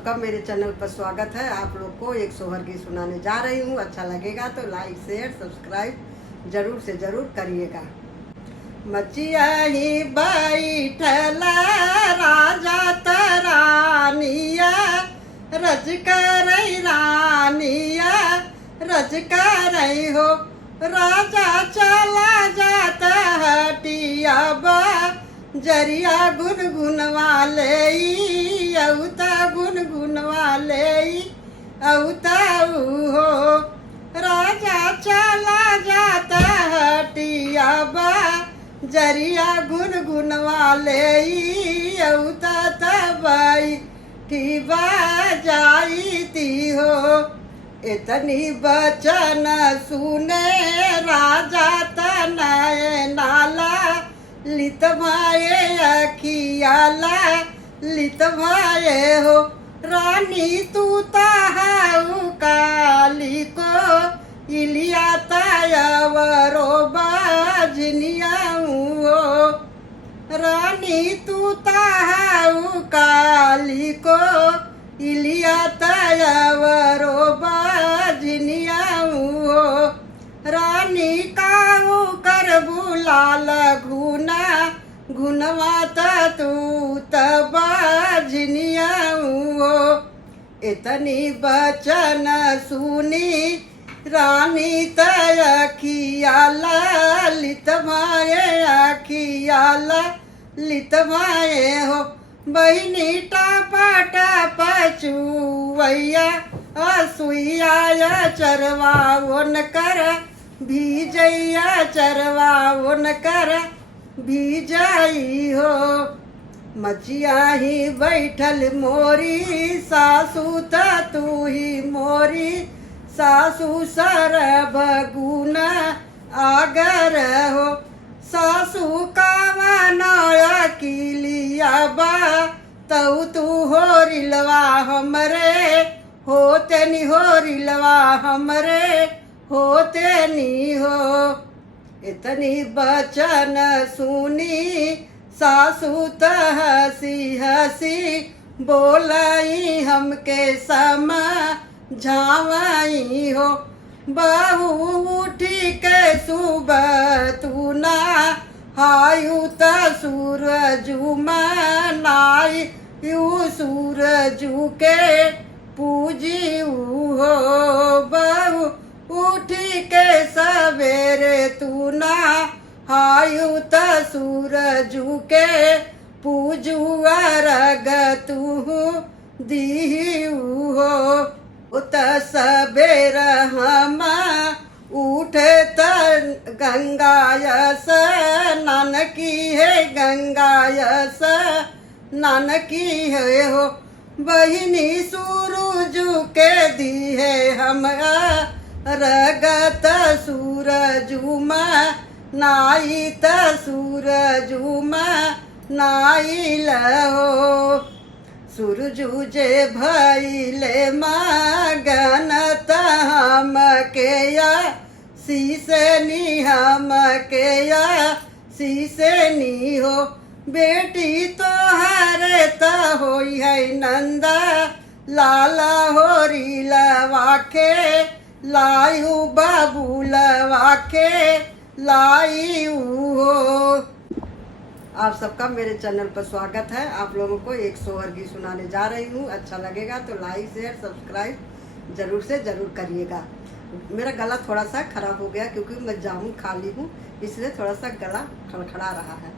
सबका मेरे चैनल पर स्वागत है। आप लोग को एक सोहर गीत सुनाने जा रही हूँ। अच्छा लगेगा तो लाइक शेयर सब्सक्राइब जरूर से जरूर करिएगा। मचिया ही बैठला राजा तरानिया रज कर रानिया रज कर हो राजा चला जाता हटिया बा जरिया गुनगुन वाले औता गुनगुन वाले औता हो राजा चला जाता हटिया बा जरिया गुनगुन वाले औता तबाई ठीबा जाईती हो। इतनी बचन सुने राजा तनय नाला लितवाए अखियाला लितवाए हो रानी तू ताहाऊ काली को इलिया तायवरो बाजनियाऊ हो रानी तू ताहाऊ काली को इलिया तायवरो बाजनियाऊ हो रानी काऊ कर बुलाल घुना घुनवाता तू तबाजनियाऊ हो। इतनी बचन सुनी रानी तखियाला लितवाए अखियाला लितवाए हो बहिनी टापा टापा चुवैया असुइया चरवाओन कर भीजैया चरवाओन कर भीजाई हो। मचिया ही बैठल मोरी सासू तू ही मोरी सासू सर बगुन आगर हो सासू कावा नया किलिया बा तऊ तू हो रिलवा हमरे होते नी हो रिलवा हमरे होते नी हो। इतनी बचन सुनी सासू हसी हसी बोलाई हमके समझावाई हो बहू उठी के सुबह तू ना हायु त सूरजू मनाई यू सूरजू के पूजियू हो बहू उठी के सवेरे तू ना हायु त सूरजू के पूजू अरग तू दीहू हो। उत सबेर हम उठे त गंगायस नानकी है गंगायस नानकी है हो बहिनी सूरजू के दी है हम रगत सूरजू नाई त सूरजू नाई लहो सूरजू जे भैले मगन त हम के या शीसे नी हम के या शीसे नी हो बेटी तो हरे त होई है नंदा लाला होरी लवाखे लायू बाबू लवाखे लायू हो। आप सबका मेरे चैनल पर स्वागत है। आप लोगों को एक सोहर गीत सुनाने जा रही हूँ। अच्छा लगेगा तो लाइक शेयर सब्सक्राइब जरूर से जरूर करिएगा। मेरा गला थोड़ा सा खराब हो गया क्योंकि मैं जामुन खा ली हूँ इसलिए थोड़ा सा गला खड़खड़ा रहा है।